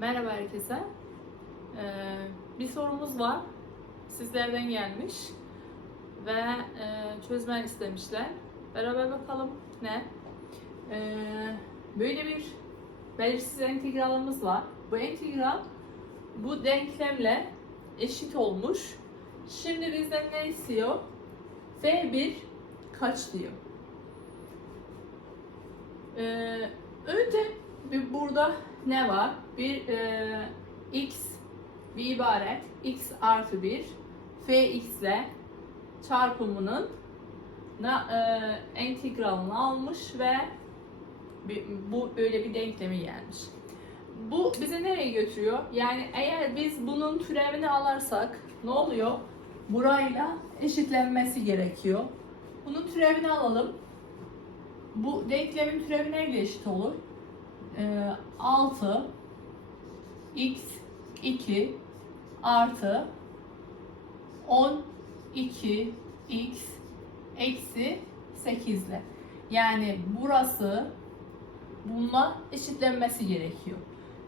Merhaba herkese. Ee, bir sorumuz var. Sizlerden gelmiş ve e, çözmen istemişler. Beraber bakalım ne? Ee, böyle bir belirsiz integralımız var. Bu integral bu denklemle eşit olmuş. Şimdi bizden ne istiyor? F1 kaç diyor? Ee, önce bir burada ne var? Bir e, x bir ibaret x artı 1 fx ile çarpımının na, e, integralını almış ve bir, bu öyle bir denklemi gelmiş. Bu bizi nereye götürüyor? Yani eğer biz bunun türevini alırsak ne oluyor? Burayla eşitlenmesi gerekiyor. Bunun türevini alalım. Bu denklemin türevi neyle eşit olur? Ee, 6 x 2 artı 12 x eksi 8 ile. Yani burası bununla eşitlenmesi gerekiyor.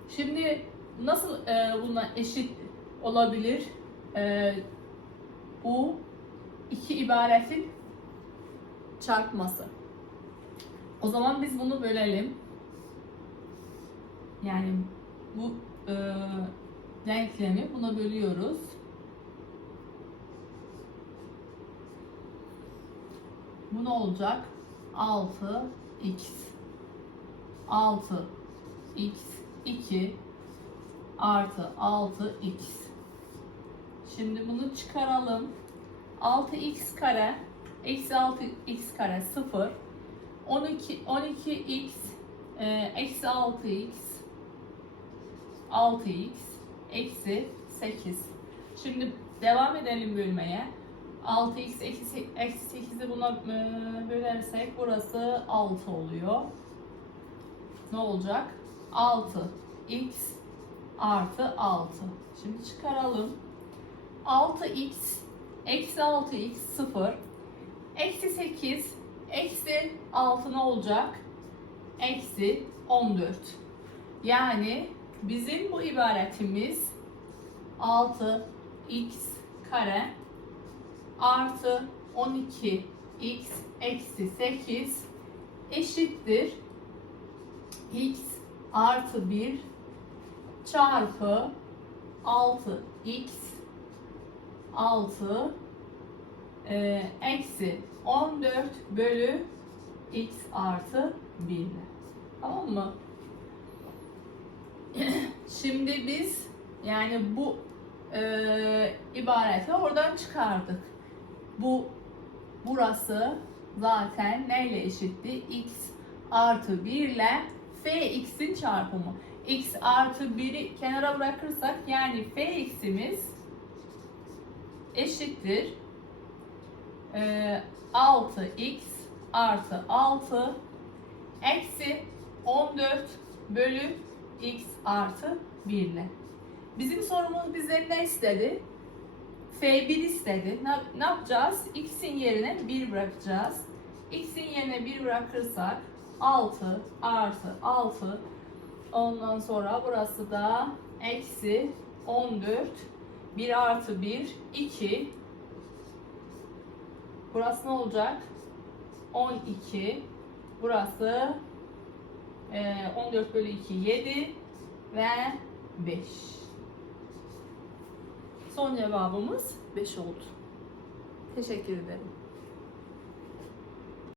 Şimdi nasıl e, bununla eşit olabilir? E, bu iki ibaretin çarpması. O zaman biz bunu bölelim. Yani bu e, denklemi buna bölüyoruz. Bu ne olacak? 6x 6x 2 artı 6x Şimdi bunu çıkaralım. 6x kare eksi 6x kare 0 12 12x e, eksi 6x 6x eksi 8. Şimdi devam edelim bölmeye. 6x eksi eksi 8'i buna e, bölersek burası 6 oluyor. Ne olacak? 6x artı 6. Şimdi çıkaralım. 6x eksi 6x 0 eksi 8 eksi 6 ne olacak? Eksi 14. Yani bizim bu ibaretimiz 6x kare artı 12x eksi 8 eşittir x artı 1 çarpı 6x 6 e, eksi 14 bölü x artı 1 Tamam mı? Şimdi biz yani bu e, ibareti oradan çıkardık. Bu burası zaten neyle eşitti? x artı 1 ile fx'in çarpımı. x artı 1'i kenara bırakırsak yani fx'imiz eşittir e, 6x artı 6 eksi 14 bölü x artı 1 ile. Bizim sorumuz bize ne istedi? F1 istedi. Ne, ne yapacağız? X'in yerine 1 bırakacağız. X'in yerine 1 bırakırsak 6 artı 6 ondan sonra burası da eksi 14 1 artı 1 2 burası ne olacak? 12 burası 14 bölü 2 7 ve 5 son cevabımız 5 oldu. Teşekkür ederim